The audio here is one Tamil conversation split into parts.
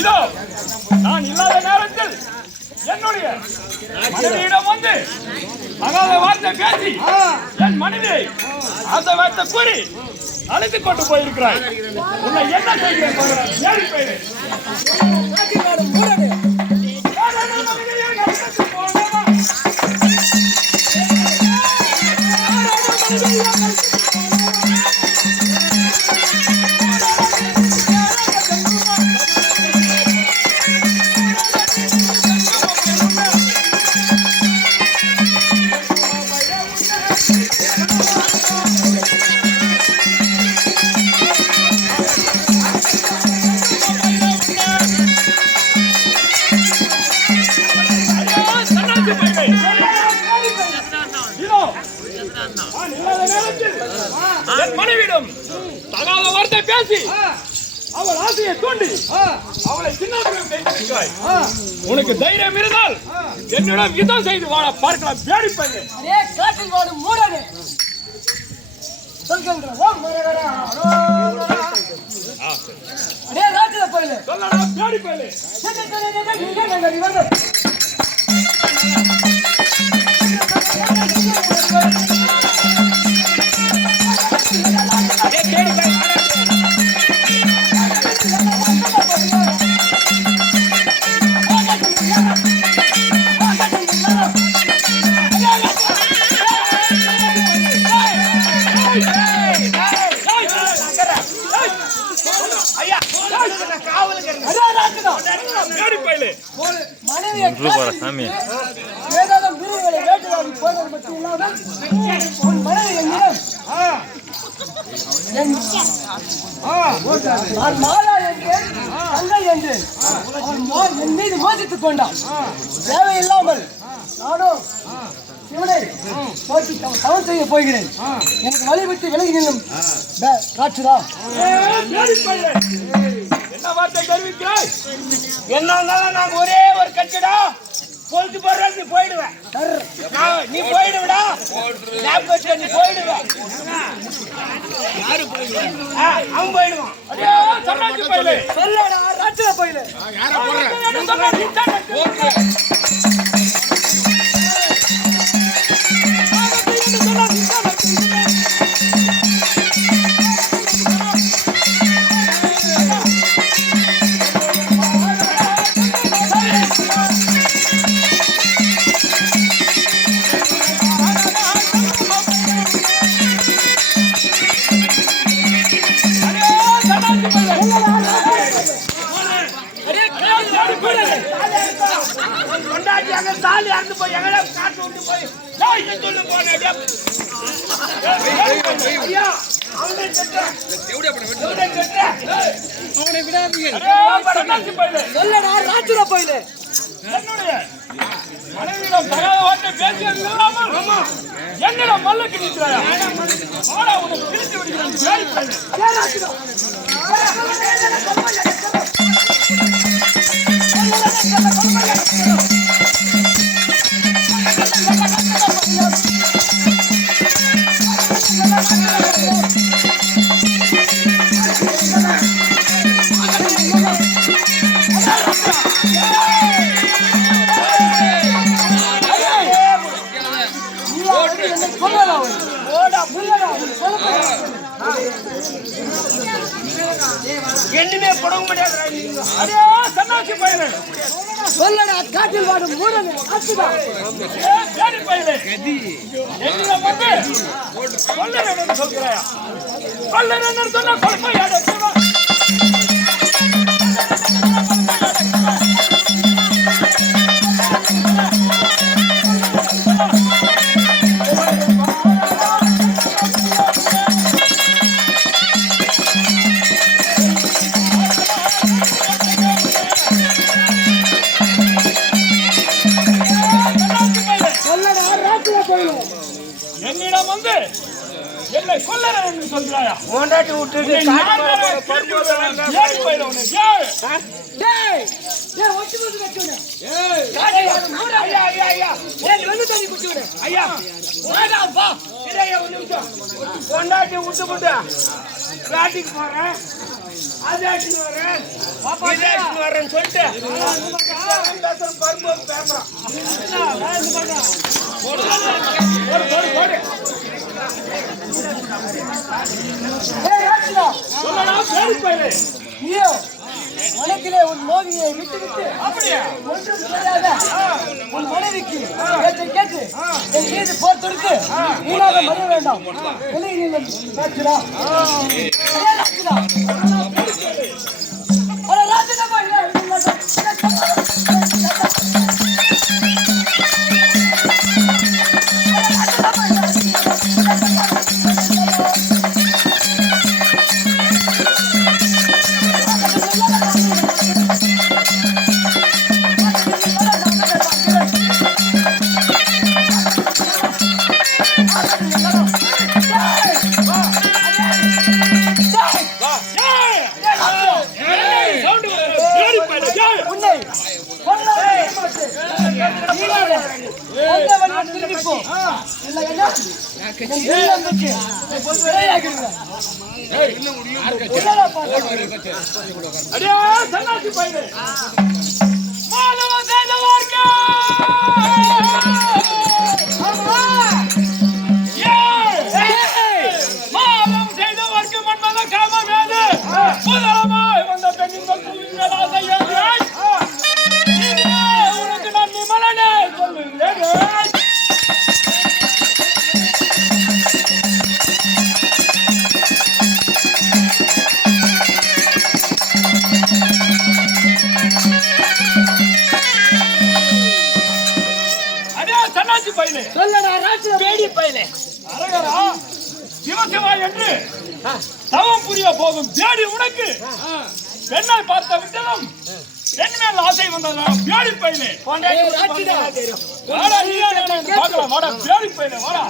இதோ நான் இல்லாத நேரத்தில் என்னுடைய மனைவியிடம் வந்து அகாத வார்த்தை பேசி என் மனைவியை அந்த வார்த்தை கூறி அழைத்து கொண்டு போயிருக்கிறாய். உன்னை என்ன செய்கிறேன்? என் மனைவியிடம் தகாத வார்த்தை பேசி அவள் ஆசையை தூண்டி அவளை சின்ன உனக்கு தைரியம் இருந்தால் என்னிடம் யுத்தம் செய்து வாழ பார்க்கலாம். பேடிப்பையே காட்டில் வாடும் மூடனே என் மீது மோதித்துக் கொண்டான். தேவையில்லாமல் நானும் இவனை போட்டி தவறு செய்ய போகிறேன். எனக்கு வழி விட்டு விலகி நின்னும் காற்றுதா? என்ன வார்த்தை தெரிவிக்கிறாய்? என்ன நாங்க ஒரே ஒரு கட்சிடா பொழுது போடுற நீ போயிடுவேன். நீ போயிடுவிடா நீ போயிடுவேன். அவன் போயிடுவான். சொல்லடா ராட்சத போயிடு. தாலி அறுந்து போய் எங்களை காட்டு விட்டு போய் சொல்லு போன சொல்லடா ராட்சத போயிடு. மனைவியிடம் தகாத வார்த்தை பேசியது இல்லாமல் என்னிடம் மல்லுக்கு நிற்கிறாயா? உனக்கு பிரித்து விடுகிறேன். என்னுமே புடவ முடியாது. சொல்லடா காட்டில் வாடும் மூடனே சொல்கிறாயா? சொன்ன கொள்கையாட என்னிடம் வந்து என்னை கொல்லறேன் என்று சொல்கிறாயா? ஓண்டாட்டி விட்டுட்டு கொண்டாட்டி விட்டு போட்டு பிளாட்டிக்கு போறேன். அது இதாச்சுன்னு வரேன்னு சொல்லிட்டு பேசுறேன் பருப்பு பேசுறான். ஏய் ராட்சதா, சொல்லடா பேடி பையலே. நீயோ மனத்திலே உன் மோகியை விட்டு விட்டு அப்படியே ஒன்றும் தெரியாத உன் மனைவிக்கு கேட்டு கேட்டு என் மீது போர் தொடுத்து வீணாக மறைய வேண்டாம். வெளியில் ராட்சதா, அரே ராட்சதா, அரே ராட்சதா போய் உன்னை கொல்லாமல் நீடாத அந்த வழியில் திரும்பி போ. இல்லையா என் உள்ளம் விட்டு சிறையாகிடுவேன். என்னடா பாத்து அடியே சன்னாசி பையலே. மாதவ தேஜவார்க்கா. மாதம் செய்தவர்க்கு மன்மத காமவேது. முதலமாய் வந்த பெண்ணின் மக்களின் ஆசை ஏற்றாய். உனக்கு நான் நிமலனே சொல்லுகிறேன். அடே சன்னாசி பையலே. சொல்லடா ராட்சதா பேடி பையலே. அரகரா சிவசிவா என்று தவம் புரிய போகும் பேடி உனக்கு பெண்ணை பார்த்த விட்டதும் பெண் மேல் ஆசை வந்ததா பேடி பையலே. ராட்சதா வாடா நீயா நான் பார்க்கலாம். வாடா பேடி பையலே வாடா.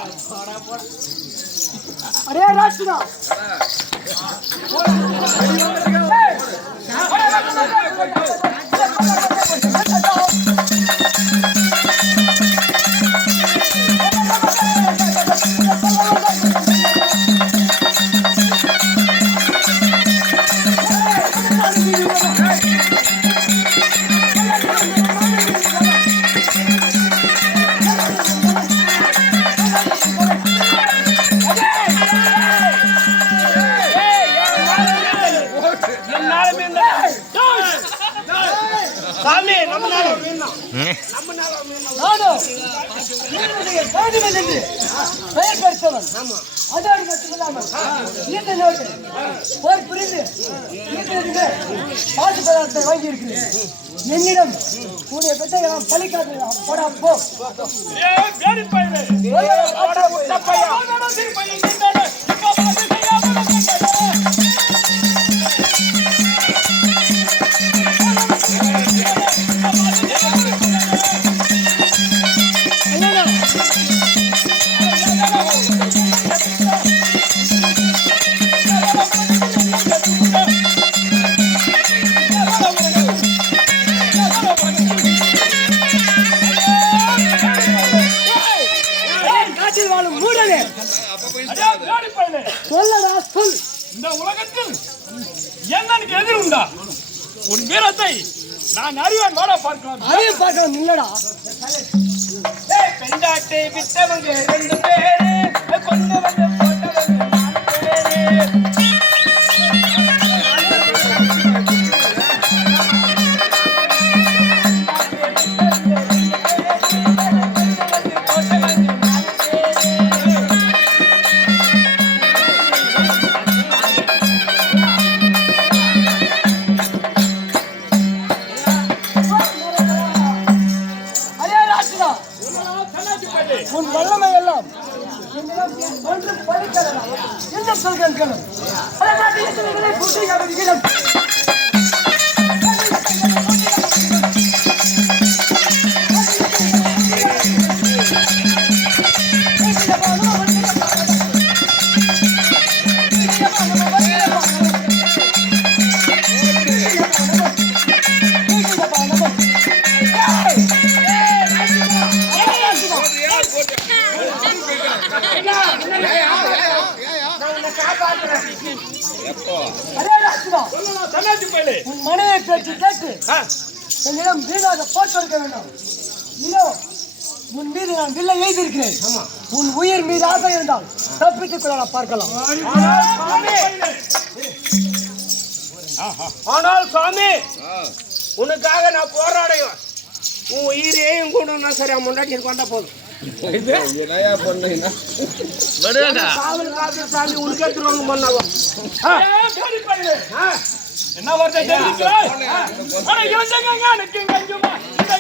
அரே ராட்சதா சாமி நம்மளால மீண்டும் நானும் என்னுடைய பாடுவன் என்று பெயர் பெற்றவன். அதோடு மட்டுமில்லாமல் ஈட்ட நோட்டு போர் புரிந்து ஈட்டிலிருந்து பாட்டு பதார்த்தத்தை வாங்கி இருக்கிறேன். என்னிடம் உன்னுடைய பெட்டையெல்லாம் பழிக்காது. போடா போ. பேடி பையலே. சொல்லடா ராட்சதா பையலே. சன்னாசி பையன் நின்றானே. இப்ப பாட்டு செய்யாம பண்ணானே. காட்டில் வாழும் மூடனே, அடே பேடி பையலே. சொல்லடா சொல். இந்த உலகத்தில் என்னனுக்கு எதிர் உண்டா? உன் வீரத்தை நான் அறிவேன். வாடா பார்க்கலாம். அதையும் பார்க்கலாம். இல்லடா பெண்டாட்டை விட்டவங்க 2 பேரு கொண்டு வந்து போட்டவங்க 4 பேரு. அரே ராட்சதா, சன்னாசி பையலே. உன் வல்லமை எல்லாம் என்னிடம் ஒன்று பழிக்கிறதா? என்ன சொல்கிறேன் கேளு. அரே நாட்டு எத்தனை புத்தியாக விகிதம். நான் உன்னை காப்பாத்துறேன். அரே ராட்சதா, மனைவியை பேச்சு கேட்டு என்னிடம் வீணாக போட்டு வைக்க வேண்டாம். இதோ உன் மீது நான் வில்லை எழுதியிருக்கிறேன். உன் உயிர் மீது ஆசை இருந்தால் தப்பித்துக் கொள்ள பார்க்கலாம். ஆனால் சுவாமி, உனக்காக நான் போராடுவேன். உன் உயிரையும் கூட நான் சரியா முன்னாடி வந்தா போதும். காவல் காத்து சாமி உனக்கு எடுத்துருவாங்க பண்ணாலும் என்ன வார்த்தை தெரிவிக்கிறாய்? ஆனா இவங்க எனக்கு கஞ்சுமா இந்த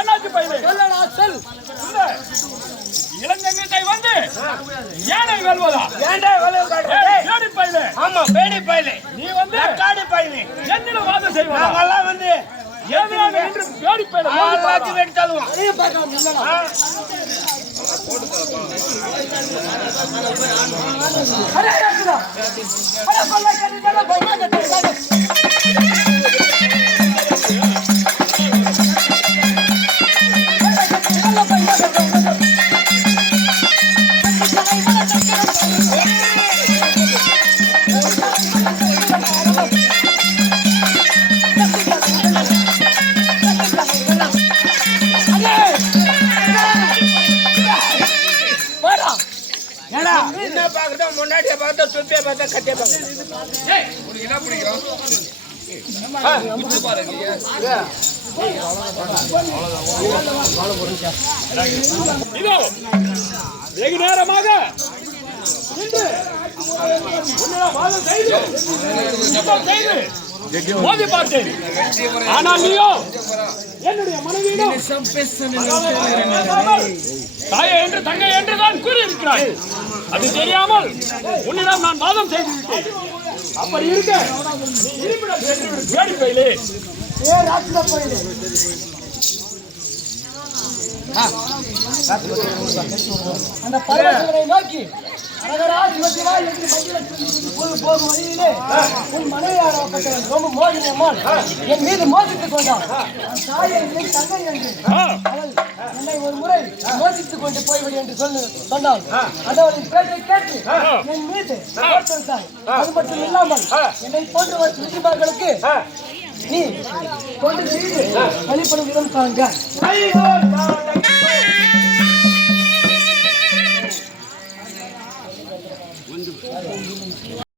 எண்ணத்து போல இளஞ்சங்கத்தை வந்து ஏனை வெல்வதா? ஏண்டா வேடி பையலே? ஆமா, பேடி பையலே. நீ வந்து காடி பையலே. என்னிடம் வாதம் செய்வா? நாங்கெல்லாம் வந்து ஏதாவது என்று பேடி பையலே ஆளாச்சு வெட்டாலுவோம். அதையும் பார்க்கலாம். அரே ராஜா, அரே பல்லை கட்டிடல பையன் கட்டிடல. என்ன பாக்குறா? முன்னாடியே பார்த்தா சுத்தியே பார்த்தா கட்டியே பார்த்தா. இதோ வெகு நேரமாக இன்று வாதம் செய்து மோதி பார்த்தேன். ஆனால் நீயோ என்னுடைய மனைவியிடம் தாயை என்று தங்கை என்று தான் கூறியிருக்கிறாய். அது தெரியாமல் உன்னிடம் நான் வாதம் செய்து விட்டேன். அப்படி இருக்க நீ இருப்பிடம் பேடி பையலே. ராஜா பையலே, அந்த பரமேஸ்வரனை நோக்கி அரகரா சிவசிவா என்று போகும் வழியிலே உன் மனைவியாராப்பட்ட ரொம்ப மோதினம்மாள் என் மீது மோதித்துக் கொண்டாள். தாயை என்று தங்கை என்று அவள் என்னை ஒரு முறை மோதித்துக் கொண்டு போய்விடு என்று சொன்னாள். அதவளின் பேச்சை கேட்டு என் மீது தாய். அது மட்டும் இல்லாமல் என்னை போன்ற விதிமார்களுக்கு நீ கொண்டு செய்து வழிபடும் விதம் காண்க.